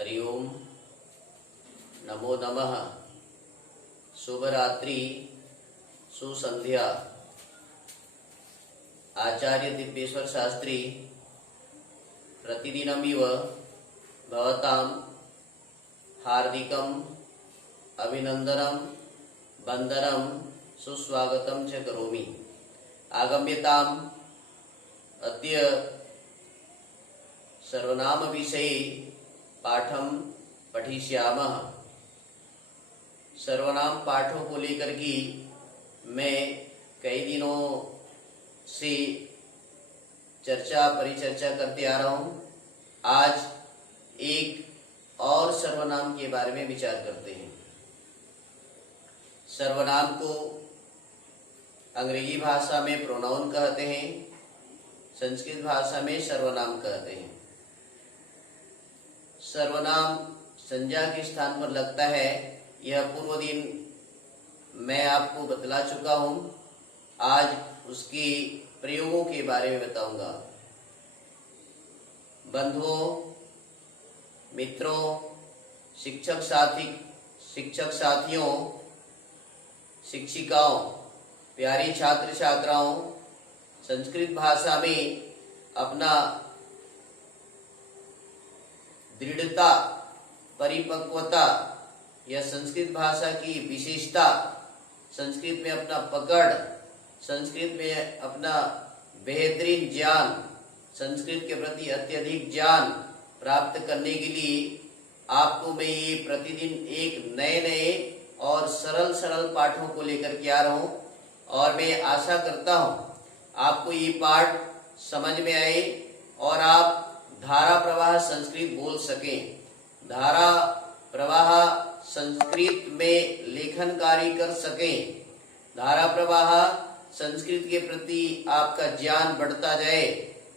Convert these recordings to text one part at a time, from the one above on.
हरि ओम, नमो नमः। शुभ रात्रि, सुसंध्या। आचार्य दिव्येश्वर शास्त्री प्रतिदिनमिव भवतां हार्दिकम् अभिनंदनं वंदनं सुस्वागतं च करोमि। आगम्यताम् अद्य सर्वनाम विषये पाठं पठिष्यामः। सर्वनाम पाठों को लेकर के मैं कई दिनों से परिचर्चा करते आ रहा हूं। आज एक और सर्वनाम के बारे में विचार करते हैं। सर्वनाम को अंग्रेजी भाषा में प्रोनाउन कहते हैं, संस्कृत भाषा में सर्वनाम कहते हैं। सर्वनाम संज्ञा के स्थान पर लगता है, यह पूर्व दिन मैं आपको बतला चुका हूं। आज उसके प्रयोगों के बारे में बताऊंगा। बंधुओं, मित्रों, शिक्षक साथियों, शिक्षिकाओं, प्यारी छात्र छात्राओं, संस्कृत भाषा में अपना दृढ़ता, परिपक्वता या संस्कृत भाषा की विशेषता, संस्कृत में अपना पकड़, संस्कृत में अपना बेहतरीन ज्ञान, संस्कृत के प्रति अत्यधिक ज्ञान प्राप्त करने के लिए आपको मैं ये प्रतिदिन एक नए नए और सरल पाठों को लेकर के आ रहा हूँ। और मैं आशा करता हूँ आपको ये पाठ समझ में आए और आप धारा प्रवाह संस्कृत बोल सकें। धारा प्रवाह संस्कृत में लेखन कार्य कर सकें। धारा प्रवाह संस्कृत के प्रति आपका ज्ञान बढ़ता जाए।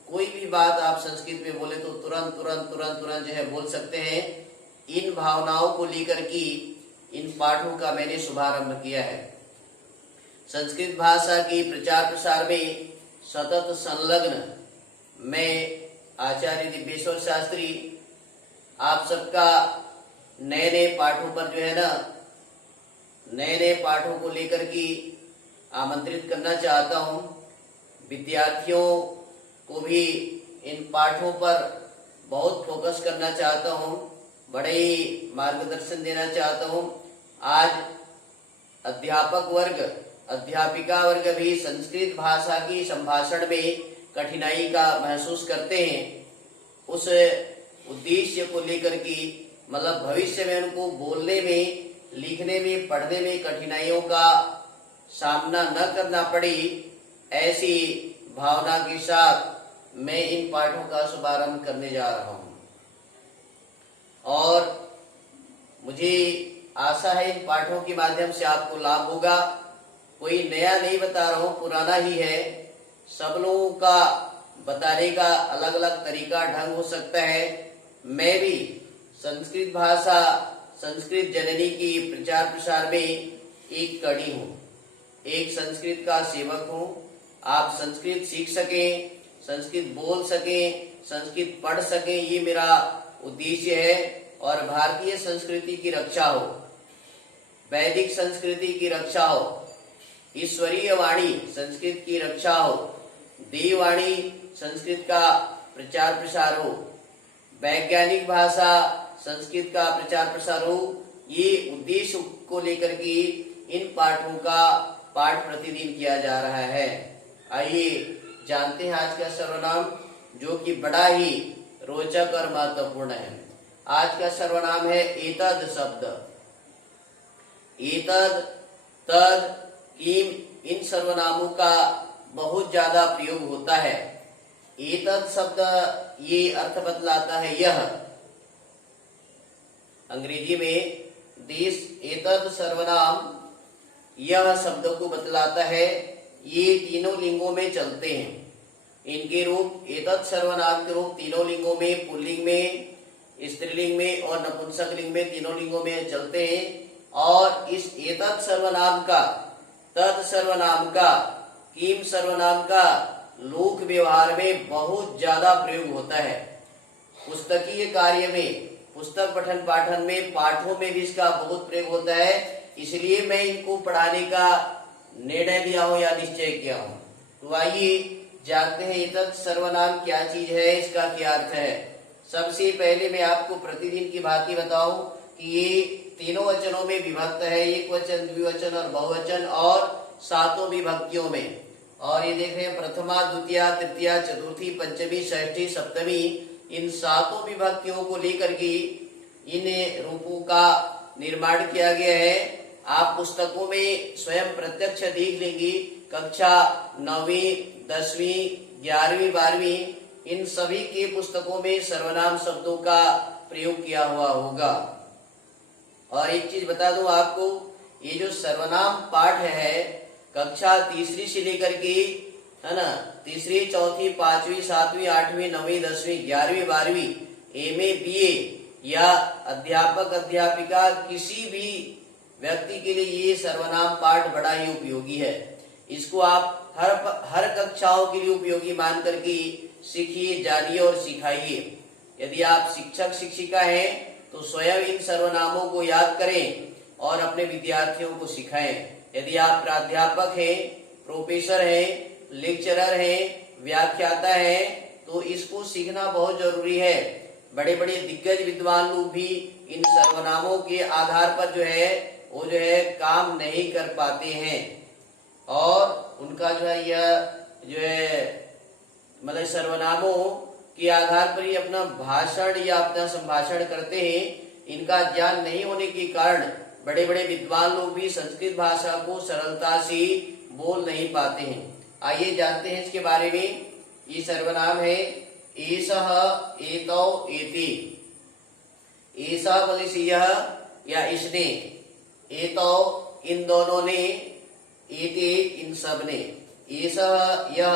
कोई भी बात आप संस्कृत में बोले तो तुरंत जो है बोल सकते हैं। इन भावनाओं को लेकर के इन पाठों का मैंने शुभारंभ किया है। संस्कृत भाषा की प्रचार प्रसार में सतत संलग्न मैं आचार्य दिव्येश्वर शास्त्री आप सबका नए नए पाठों पर जो है ना, नए नए पाठों को लेकर के आमंत्रित करना चाहता हूं। विद्यार्थियों को भी इन पाठों पर बहुत फोकस करना चाहता हूं, बड़े ही मार्गदर्शन देना चाहता हूं। आज अध्यापक वर्ग, अध्यापिका वर्ग भी संस्कृत भाषा की संभाषण में कठिनाई का महसूस करते हैं। उस उद्देश्य को लेकर के मतलब भविष्य में उनको बोलने में, लिखने में, पढ़ने में कठिनाइयों का सामना न करना पड़े, ऐसी भावना के साथ मैं इन पाठों का शुभारंभ करने जा रहा हूं। और मुझे आशा है इन पाठों के माध्यम से आपको लाभ होगा। कोई नया नहीं बता रहा हूं, पुराना ही है। सब लोगों का बताने का अलग अलग तरीका, ढंग हो सकता है। मैं भी संस्कृत भाषा, संस्कृत जननी की प्रचार प्रसार में एक कड़ी हूँ, एक संस्कृत का सेवक हूँ। आप संस्कृत सीख सकें, संस्कृत बोल सकें, संस्कृत पढ़ सकें, ये मेरा उद्देश्य है। और भारतीय संस्कृति की रक्षा हो, वैदिक संस्कृति की रक्षा हो, ईश्वरीय वाणी संस्कृत की रक्षा हो, देववाणी संस्कृत का प्रचार प्रसार हो, वैज्ञानिक भाषा संस्कृत का प्रचार प्रसार हो। ये उद्देश्य को लेकर के इन पाठों का पाठ प्रतिदिन किया जा रहा है। आइए जानते हैं आज का सर्वनाम, जो कि बड़ा ही रोचक और महत्वपूर्ण है। आज का सर्वनाम है एतद शब्द। एतद, तद, किम, इन सर्वनामों का बहुत ज्यादा प्रयोग होता है। एतद शब्द ये अर्थ बतलाता है यह। अंग्रेजी में दिस, एतद सर्वनाम यह शब्द को बतलाता है। ये तीनों लिंगों में चलते हैं। इनके रूप, एतद सर्वनाम के रूप तीनों लिंगों में, पुल्लिंग में, स्त्रीलिंग में और नपुंसक लिंग में, तीनों लिंगों में चलते हैं। और इस एतद सर्वनाम का, तद सर्वनाम का, किम सर्वनाम का लोक व्यवहार में बहुत ज्यादा प्रयोग होता है। पुस्तकीय कार्य में पुस्तक पठन पाठन में, पाठों में भी इसका बहुत प्रयोग होता है, इसलिए मैं इनको पढ़ाने का निर्णय लिया हूं या निश्चय किया हूं। तो आइए जानते हैं एतत् सर्वनाम क्या चीज है, इसका क्या अर्थ है। सबसे पहले मैं आपको प्रतिदिन की भांति बताऊं कि ये तीनों वचनों में विभक्त है, एक वचन, द्विवचन और बहुवचन, और सातों विभक्तियों में। और ये देख रहे हैं प्रथमा, द्वितीया, तृतीया, चतुर्थी, पंचमी, षष्ठी, सप्तमी, इन सातों विभक्तियों को लेकर के इन रूपों का निर्माण किया गया है। आप पुस्तकों में स्वयं प्रत्यक्ष देख लेंगे, कक्षा 9वीं, 10वीं, 11वीं, 12वीं, इन सभी के पुस्तकों में सर्वनाम शब्दों का प्रयोग किया हुआ होगा। और एक चीज बता दूं आपको, ये जो सर्वनाम पाठ है कक्षा तीसरी से लेकर के, है ना, तीसरी, चौथी, पांचवी, सातवीं, आठवीं, 9वीं, 10वीं, 11वीं, 12वीं, एमए, बीए या अध्यापक अध्यापिका किसी भी व्यक्ति के लिए ये सर्वनाम पाठ बड़ा ही उपयोगी है। इसको आप हर कक्षाओं के लिए उपयोगी मान करके सीखिए, जानिए और सिखाइए। यदि आप शिक्षक शिक्षिका हैं तो स्वयं इन सर्वनामों को याद करें और अपने विद्यार्थियों को सिखाएं। यदि आप प्राध्यापक हैं, प्रोफेसर हैं, लेक्चरर हैं, व्याख्याता हैं, तो इसको सीखना बहुत जरूरी है। बड़े बड़े दिग्गज विद्वान लोग भी इन सर्वनामों के आधार पर वो काम नहीं कर पाते हैं, और उनका यह मतलब सर्वनामों के आधार पर ही अपना भाषण या अपना संभाषण करते हैं। इनका ज्ञान नहीं होने के कारण बड़े बड़े विद्वान लोग भी संस्कृत भाषा को सरलता से बोल नहीं पाते हैं। आइए जानते हैं इसके बारे में। ये सर्वनाम है एषः, एतौ, एते। एषः बोले से यह या इसने, एतौ इन दोनों ने, एते इन सब ने। एषः यह,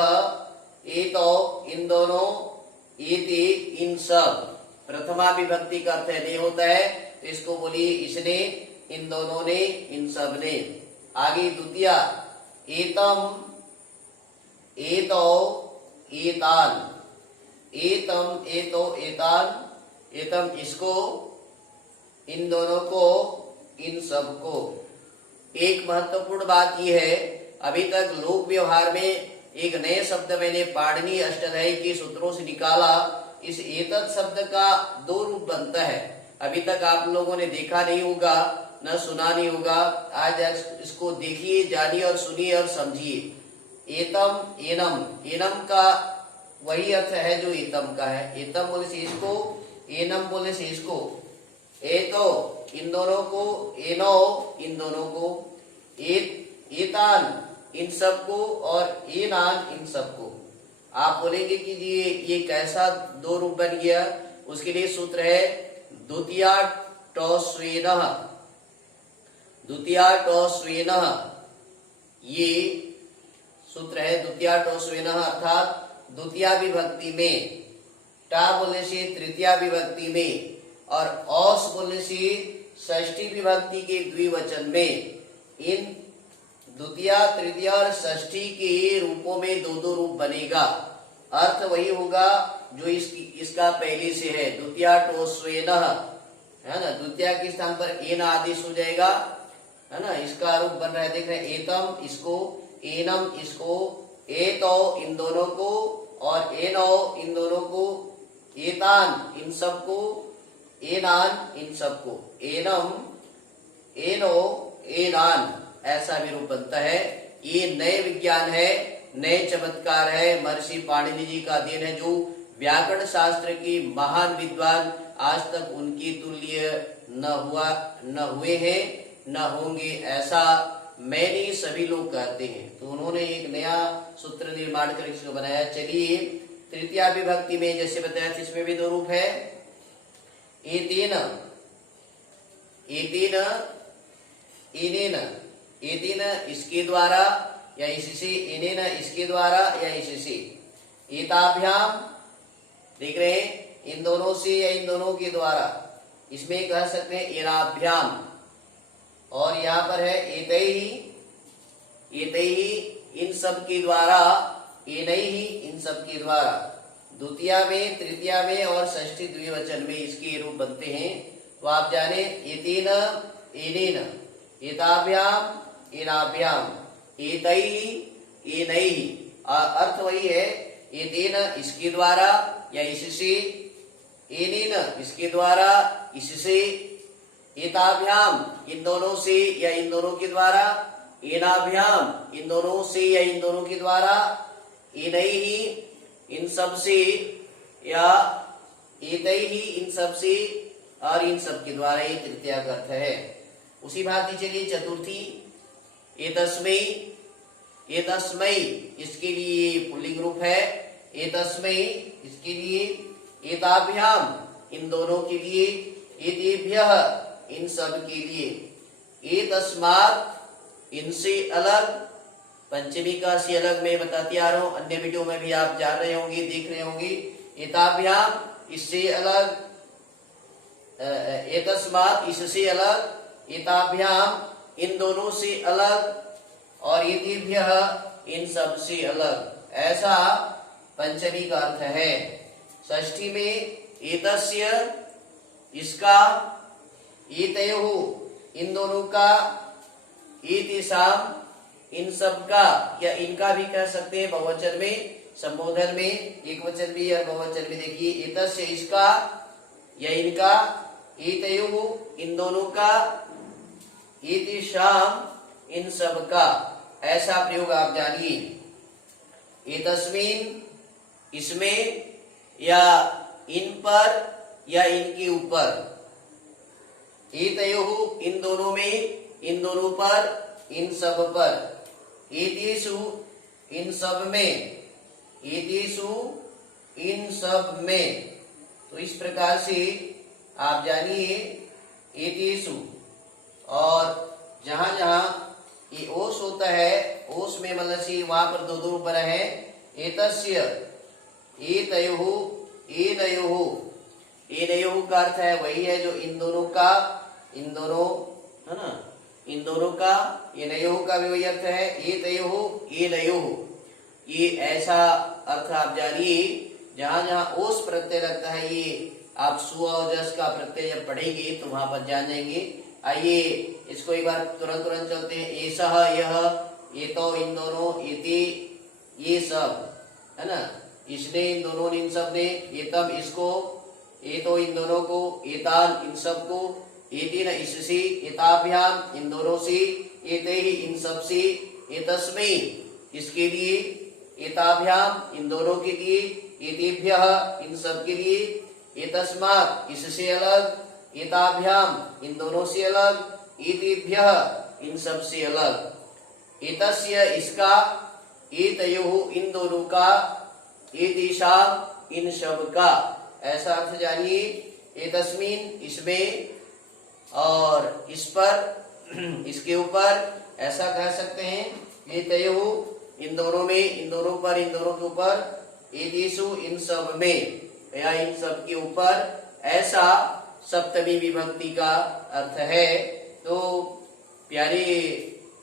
एतौ इन दोनों, एते इन सब। प्रथमा विभक्ति का अर्थ ने होता है, तो इसको बोलिए इसने, इन दोनों ने, इन सब ने। आगे द्वितीया, एतम, एतौ, एतान। एतम, एतो, एतान, एतम इसको, इन दोनों को, इन सब को। एक महत्वपूर्ण बात यह है, अभी तक लोक व्यवहार में एक नए शब्द मैंने पाणिनि अष्टाध्यायी के सूत्रों से निकाला। इस एतत् शब्द का दो रूप बनता है। अभी तक आप लोगों ने देखा नहीं होगा, न सुना नहीं होगा। आज इसको देखिए, जानिए और सुनिए और समझिए। एतम, एनम, एनम का वही अर्थ है जो एतम का है। एतम बोले से इसको, एनम बोले से इसको। एतो इन दोनों को, एनो इन दोनों को, एतान इन सबको, और एनान इन सबको। आप बोलेंगे कि जी ये कैसा दो रूप बन गया, उसके लिए सूत्र है द्वितीया टॉस्वेनः। द्वितीया टॉस्वेनः, ये सूत्र है द्वितीया टॉस्वेनः, अर्थात द्वितीया विभक्ति में, टा बोलने से तृतीया विभक्ति में, और औस बोलने से षष्ठी विभक्ति के द्विवचन में। इन द्वितीया, तृतीया और षष्ठी के रूपों में दो दो रूप बनेगा। अर्थ वही होगा जो इसका पहले से है, द्वितीया टोस्वेनः, है ना। द्वितीया के स्थान पर एन आदेश हो जाएगा, है ना। इसका रूप बन रहा है, देख रहे हैं, एतम इसको, एनम इसको, एतो इन दोनों को, और एनो इन दोनों को, एतान इन सबको, एनान इन सबको। एनम, एनो, एनान, ऐसा भी रूप बनता है। ये नए विज्ञान है, नए चमत्कार है, महर्षि पाणिनि जी का देन है, जो व्याकरण शास्त्र की महान विद्वान, आज तक उनकी तुल्य न हुए हैं, न होंगे, ऐसा मैं नहीं सभी लोग कहते हैं। तो उन्होंने एक नया सूत्र निर्माण कर इसको बनाया। चलिए तृतीया विभक्ति में जैसे बताया था, इसमें भी दो रूप है। एतेन, एतेन, एनेन, एतेन इसके द्वारा या इससे, एनेन इसके द्वारा या इससे। एताभ्याम, देख रहे हैं, इन दोनों से या इन दोनों के द्वारा। इसमें कह सकते हैं एनाभ्याम, और यहाँ पर है एतैहि, एतैहि इन सब के द्वारा, एनैहि इन सब के द्वारा। द्वितीया में, तृतीया में और षष्ठी द्विवचन में इसके रूप बनते हैं। तो आप जाने एतेन, एनेन, एताभ्याम, एनाभ्याम, एतैहि, एनैहि। अर्थ वही है, एतेन इसके द्वारा या इससे, एनेन इसके द्वारा इससे, एताभ्याम इन दोनों से या इन दोनों के द्वारा, एनाभ्याम इन दोनों से या इन दोनों के द्वारा, एनैहि इन सब से या एतैहि इन सब से और इन सब के द्वारा, ये तृतीया का अर्थ है। उसी भांति चलिए चतुर्थी, एतस्मै, एतस्मै इसके लिए पुल्लिंग रूप है, एतस्मै इसके लिए, एताभ्याम इन दोनों के लिए, एतेभ्यः इन सब के लिए, एतस्मात् इनसे अलग, पंचमी का से अलग मैं बताती आ रहा हूं, अन्य वीडियो में भी आप जान रहे होंगे, देख रहे होंगे। एताभ्याम इससे अलग, एतस्मात् इससे अलग, एताभ्याम इन दोनों से अलग और एतेभ्यः इन सब से अलग, ऐसा पंचमी का अर्थ है। षष्ठी में एतस्य इसका, एतयोः इन दोनों का, एतेषाम इन सब का या इनका भी कह सकते हैं बहुवचन में, संबोधन में एक वचन भी और बहुवचन में। देखिए एतस्य इसका या इनका, एतयोः इन दोनों का, एतेषाम इन सब का, ऐसा प्रयोग आप जानिए। एतस्मिन् इसमें या इन पर या इनके ऊपर, एतयोः इन दोनों में, इन दोनों पर, इन सब पर, एतेषु इन सब में, एतेषु इन सब में। तो इस प्रकार से आप जानिए एतेषु, और जहां जहां ये ओस होता है, ओस में मतलब से वहां पर दो दो ऊपर है, एतस्य, एतयोः, एनयोः। एनयोः का अर्थ है वही है जो इन दोनों का, इन दोनों है ना, इन दोनों का, एनयोः का भी वही अर्थ है, एतयोः, एनयोः। ये ऐसा अर्थ आप जानिए। जहां जहां ओस प्रत्यय लगता है, ये आप सु और जस का प्रत्यय जब पढ़ेंगे तो वहां पर जान जाएंगे। आइए इसको एक बार तुरंत तुरंत चलते हैं। एसह, यह, एतो इन दोनों, एते ये सब, है ना, इसने इन दोनों, इन सब ने, एतम इसको, एतो इन दोनों को, एतान इन सब को, एतेन इससे, एताभ्याम इन दोनों से, एतैहि इन सब से, एतस्मै इसके लिए, एताभ्याम इन दोनों के लिए, एतेभ्यः इन सब के लिए, एतस्मात् इससे अलग, एताभ्याम इन दोनों से अलग, एतेभ्यः इन सब से अलग, एतस्य इसका, एतयोः इन दोनों का, एतेषाम इन सब का, ऐसा अर्थ जानिए। एतस्मिन् इसमें और इस पर, इसके ऊपर, ऐसा कह सकते हैं। एतयोः इन दोनों में, इन दोनों पर, इन दोनों के ऊपर, एतेषु इन सब में या इन सब के ऊपर, ऐसा सप्तमी विभक्ति का अर्थ है। तो प्यारे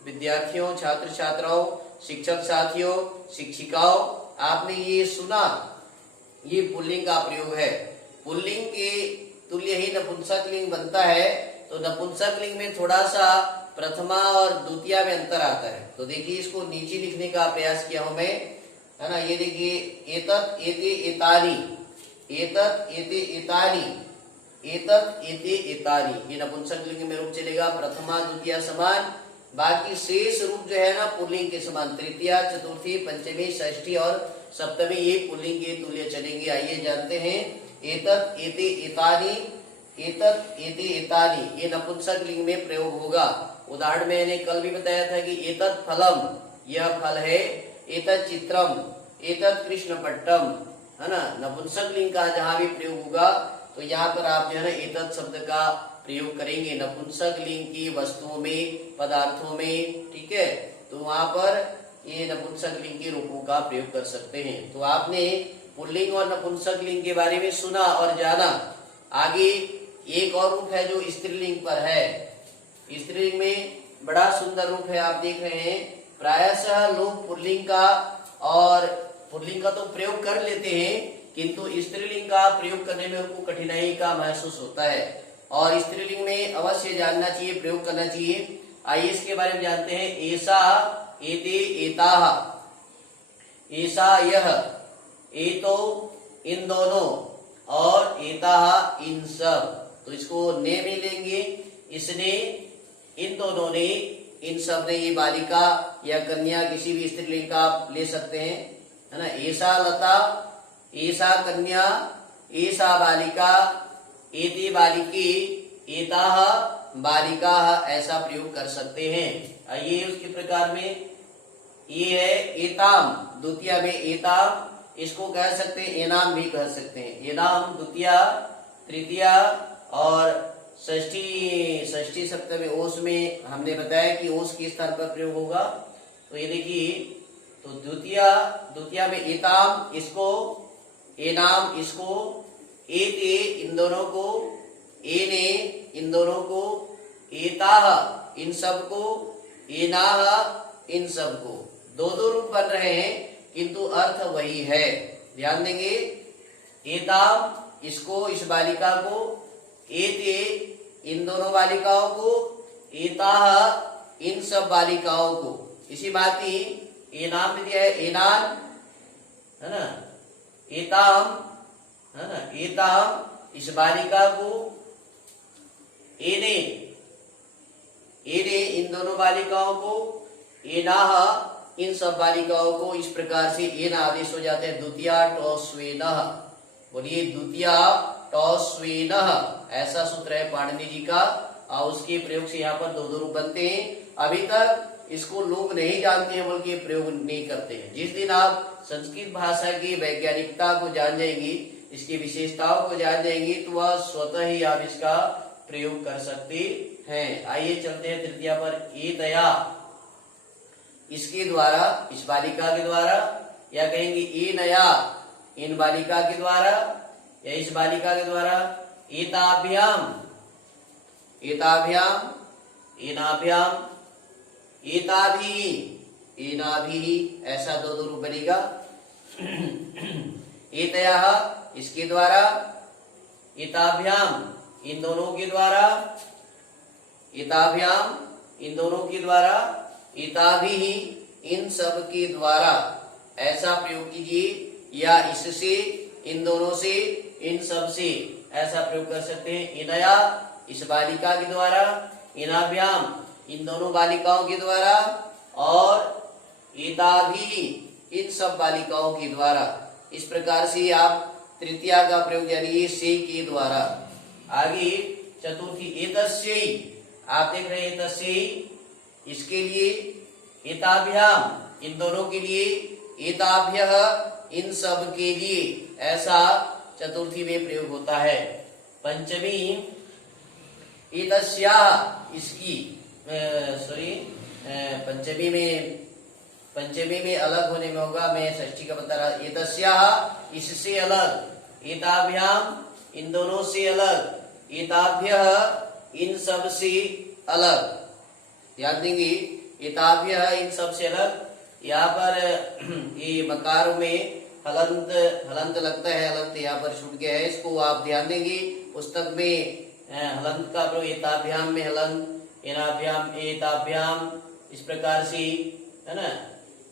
विद्यार्थियों, छात्र छात्राओं, शिक्षक साथियों, शिक्षिकाओं, आपने ये सुना, ये पुल्लिंग का प्रयोग है। पुल्लिंग के तुल्य ही नपुंसक लिंग बनता है। तो नपुंसक लिंग में थोड़ा सा प्रथमा और द्वितीया में अंतर आता है। तो देखिए इसको नीचे लिखने का प्रयास किया हूं मैं, है ना। ये देखिए एतत्, एते, एतानि, एतत्, एते, एतानि, एतत्, एते, एतानि, ये नपुंसक लिंग में रूप चलेगा। प्रथमा द्वितीया समान, बाकी शेष रूप जो है ना पुल्लिंग के समान, तृतीया, चतुर्थी, पंचमी, षष्ठी और सप्तमी, ये पुल्लिंग के तुल्य चलेंगे। आइए जानते हैं। एतत्, एते, एतानि, एतत्, एते, एतानि, ये नपुंसक लिंग में प्रयोग होगा। उदाहरण मैंने कल भी बताया था कि एतत् फलम, यह फल है। एतत् चित्रम, एतत् कृष्णपट्टम, है ना। नपुंसक लिंग का जहां भी प्रयोग होगा तो यहाँ पर आप जो है ना एतत् शब्द का प्रयोग करेंगे नपुंसक लिंग की वस्तुओं में, पदार्थों में, ठीक है। तो वहां पर ये नपुंसक लिंग के रूपों का प्रयोग कर सकते हैं। तो आपने पुल्लिंग और नपुंसक लिंग के बारे में सुना और जाना। आगे एक और रूप है जो स्त्रीलिंग पर है। स्त्रीलिंग में बड़ा सुंदर रूप है, आप देख रहे हैं। प्रायशः लोग पुल्लिंग का और पुल्लिंग का तो प्रयोग कर लेते हैं, किंतु स्त्रीलिंग का प्रयोग करने में उनको कठिनाई का महसूस होता है और स्त्रीलिंग में अवश्य जानना चाहिए, प्रयोग करना चाहिए। आइए इसके बारे में जानते हैं। ऐसा, एते, एताः, ऐसा यह, एतो इन दोनों और एताः इन सब। तो इसको ने में लेंगे, इसने, इन दोनों ने, इन सब ने, ये बालिका या कन्या किसी भी स्त्रीलिंग का आप ले सकते हैं, है ना। ऐसा लता, ऐसा कन्या, ऐसा बालिका, एते बालिके, एताः बालिकाः, ऐसा प्रयोग कर सकते हैं। आइए उसके प्रकार में ये है एताम, द्वितीय में एताम, इसको कह सकते हैं एनाम भी कह सकते हैं। एनाम द्वितीय, तृतीय और षष्ठी सप्तमी ओस में हमने बताया कि ओस के स्थान पर प्रयोग होगा। तो ये देखिए, तो द्वितीय में एताम, इसको एनाम, इसको एते, इन दोनों को, एने, इन दोनों को, एताः, इन सब को, एनाः, इन सब को। दो दो रूप बन रहे हैं किंतु अर्थ वही है, ध्यान देंगे। एताम, इसको, इस बालिका को, एते, इन दोनों बालिकाओं को, एताः, इन सब बालिकाओं को। इसी भांति एनाम दिया है, एनान, है ना, एताम, है ना, एताम, इस बालिका को, एने, एने, इन दोनों बालिकाओं को, एनाः, इन सब बालिकाओं को। इस प्रकार से एन आदेश हो जाते हैं द्वितीय टॉस्वेनः। बोलिए द्वितीय टॉस्वेनः, ऐसा सूत्र है पाणिनि जी का और उसके प्रयोग से यहाँ पर दो दो रूप बनते हैं। अभी तक इसको लोग नहीं जानते हैं बल्कि प्रयोग नहीं करते हैं। जिस दिन आप संस्कृत भाषा की वैज्ञानिकता को जान जाएंगे, इसकी विशेषताओं को जान जाएंगे, तो वह स्वतः ही आप इसका प्रयोग कर सकते हैं। आइए चलते हैं तृतीया पर। एतया, इसके द्वारा, इस बालिका के द्वारा, या कहेंगे एनया, इन बालिका के द्वारा या इस बालिका के द्वारा। एताभ्याम, एताभ्याम, एनाभ्याम, एताभिः, एनाभिः, ऐसा दो दो रूप बनेगा। एतयाः, इसके द्वारा, एताभ्याम, इन दोनों के द्वारा, एताभ्याम, इन दोनों के द्वारा, एताभिः, इन सब के द्वारा, ऐसा प्रयोग कीजिए। या इससे, इन दोनों से, इन सब से, ऐसा प्रयोग कर सकते हैं। इनया, इस बालिका के द्वारा, इनाभ्याम, इन दोनों बालिकाओं के द्वारा, और एताभिः, इन सब बालिकाओं के द्वारा। इस प्रकार से आप तृतीया का प्रयोग यानी से के द्वारा। आगे चतुर्थी एतस्यै, आप देख रहे हैं एतस्यै, इसके लिए, एताभ्याम, इन दोनों के लिए, एताभ्यः, इन सब के लिए, ऐसा चतुर्थी में प्रयोग होता है। पंचमी एतस्याः, इसकी, सॉरी, पंचमी में अलग होने में होगा, मैं षष्ठी का बता रहा। एतस्याः, इससे अलग, एताभ्याम, इन दोनों से अलग, एताभ्यः, इन सब से अलग। ध्यान देंगे, एताभ्यः, इन सब से अलग। यहाँ पर ये मकारों में हलंत लगता है, हलंत यहाँ पर छूट गया है, इसको आप ध्यान देंगे। पुस्तक में हलंत का प्रयोग, एताभ्याम में हलंत, एनाभ्याम, एताभ्याम, इस प्रकार से, है ना।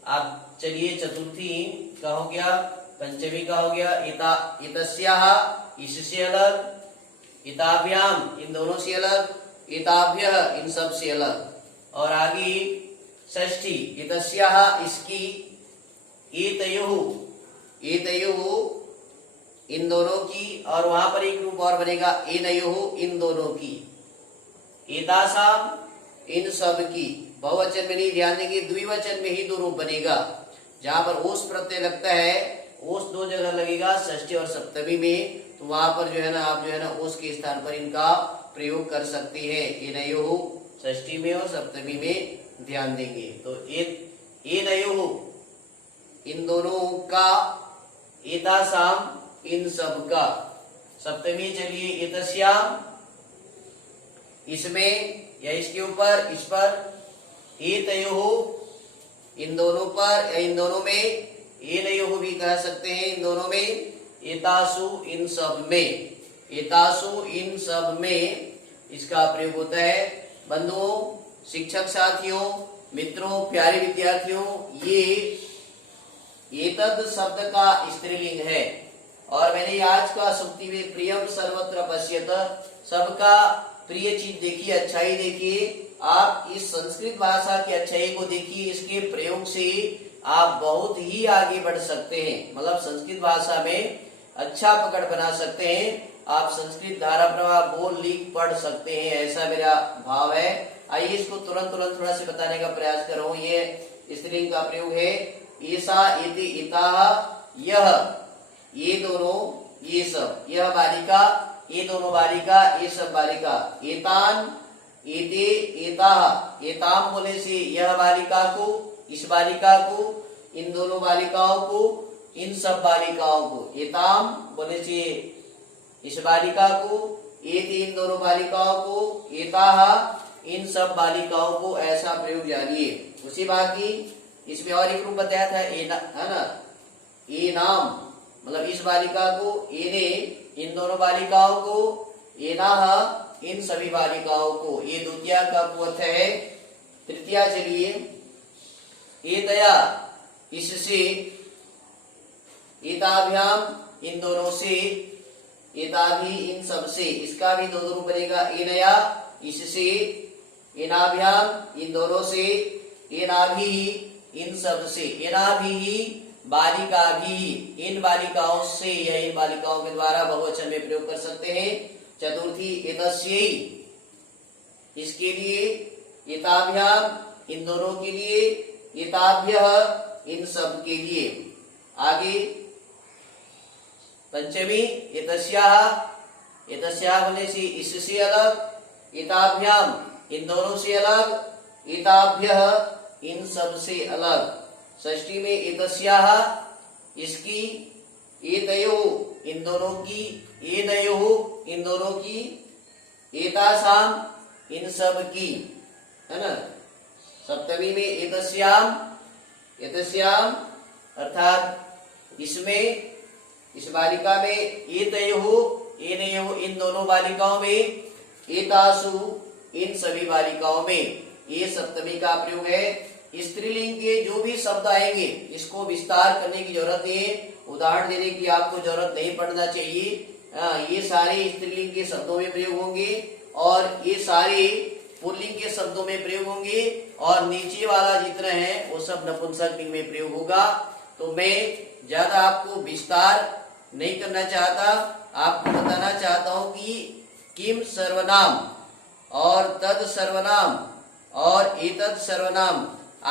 आप चलिए चतुर्थी का हो गया, पंचमी का हो गया। एतस्याः, इससे अलग, एताभ्याम, इन दोनों से अलग, एताभ्यः, इन सब से अलग। और आगे षष्ठी एतस्याः, इसकी, एतयोः, एतयोः, इन दोनों की, और वहां पर एक रूप और बनेगा, एनयोः, इन दोनों की। एतासाम, इन सब की। बहुवचन में नहीं, ध्यान देंगे द्विवचन में ही दो रूप बनेगा। जहां पर ओस प्रत्यय लगता है, ओस दो जगह लगेगा, षष्ठी और सप्तमी में, तो वहां पर जो है ना, आप जो है ना ओस के स्थान पर इनका प्रयोग कर सकते हैं। एनयोः षष्ठी में और सप्तमी में ध्यान देंगे। तो एनयोः, इन दोनों का, एतासाम, इन सब का। सप्तमी चलिए एतस्याम, इसमें या इसके ऊपर, इस पर, एतयोः, इन दोनों पर या इन दोनों में, एनयोः भी कह सकते हैं, इन दोनों में, एतासु इन सब में, एतासु इन सब में इसका प्रयोग होता है। बंधुओं, शिक्षक साथियों, मित्रों, प्यारे विद्यार्थियों, ये एतद शब्द का स्त्रीलिंग है। और मैंने आज का सूक्ति में प्रियम सर्वत्र पश्यत, सबका प्रिय चीज देखिए, अच्छाई देखिए। आप इस संस्कृत भाषा की अच्छाई को देखिए, इसके प्रयोग से आप बहुत ही आगे बढ़ सकते हैं। मतलब संस्कृत भाषा में अच्छा पकड़ बना सकते हैं। आप संस्कृत धारा प्रवाह बोल लिख पढ़ सकते हैं, ऐसा मेरा भाव है। आइए इसको तुरंत थोड़ा से बताने का प्रयास कर रहा हूँ। ये स्त्रीलिंग का प्रयोग है ईसा, इति, इताः, यह, ये दोनों, ये सब, यह बालिका, ये दोनों बालिका, ये सब बालिका, एतान, एते, एताः, एताम बोले से यह बालिका को, इस बालिका को, इन दोनों बालिकाओं को, इन सब बालिकाओं को, एताम बोले से इस बालिका को, एते इन दोनों बालिकाओं को, एताः इन सब बालिकाओं को, ऐसा प्रयोग जारी है। उसी बात की इसमें और एक रूप बताया था, है ना, ए नाम, मतलब इस बालिका को, एने इन दोनों बालिकाओं को, एनाह इन सभी बालिकाओं को। ये द्वितीया का अर्थ है। तृतीया चलिए, एतया इससे, एताभ्याम इन दोनों से, एताभि इन सब से, इसका भी दो रूप बनेगा, एनया इससे, एनाभ्याम इन दोनों से, एनाभि इन सब से, एनाभि बालिका भी, इन बालिकाओं से या इन बालिकाओं के द्वारा बहुवचन में प्रयोग कर सकते हैं। चतुर्थी, एतस्यै इसके लिए, एताभ्याम इन दोनों के लिए, एताभ्यः इन सब के लिए। आगे पंचमी, एतस्याः, एतस्याः बोले से इससे अलग, एताभ्याम इन दोनों से अलग, एताभ्यः इन सब से अलग। षष्ठी में एतस्याः इसकी, एतयोः इन दोनों की, एनयोः इन दोनों की, एतासाम इन सब की, है ना। सप्तमी में एतस्याम, एतस्याम अर्थात इसमें, इस बालिका में, एतयोः एनयोः इन दोनों बालिकाओं में, एतासु इन सभी बालिकाओं में। ये सप्तमी का प्रयोग है। स्त्रीलिंग के जो भी शब्द आएंगे इसको विस्तार करने की जरूरत नहीं है, उदाहरण देने की आपको जरूरत नहीं पड़ना चाहिए। ये सारे स्त्रीलिंग के शब्दों में प्रयोग होंगे और ये सारे पुल्लिंग के शब्दों में प्रयोग होंगे, और नीचे वाला जितना है वो सब नपुंसक लिंग में प्रयोग होगा। तो मैं ज्यादा आपको विस्तार नहीं करना चाहता, आपको बताना चाहता हूं कि किम सर्वनाम और तद सर्वनाम और एतद सर्वनाम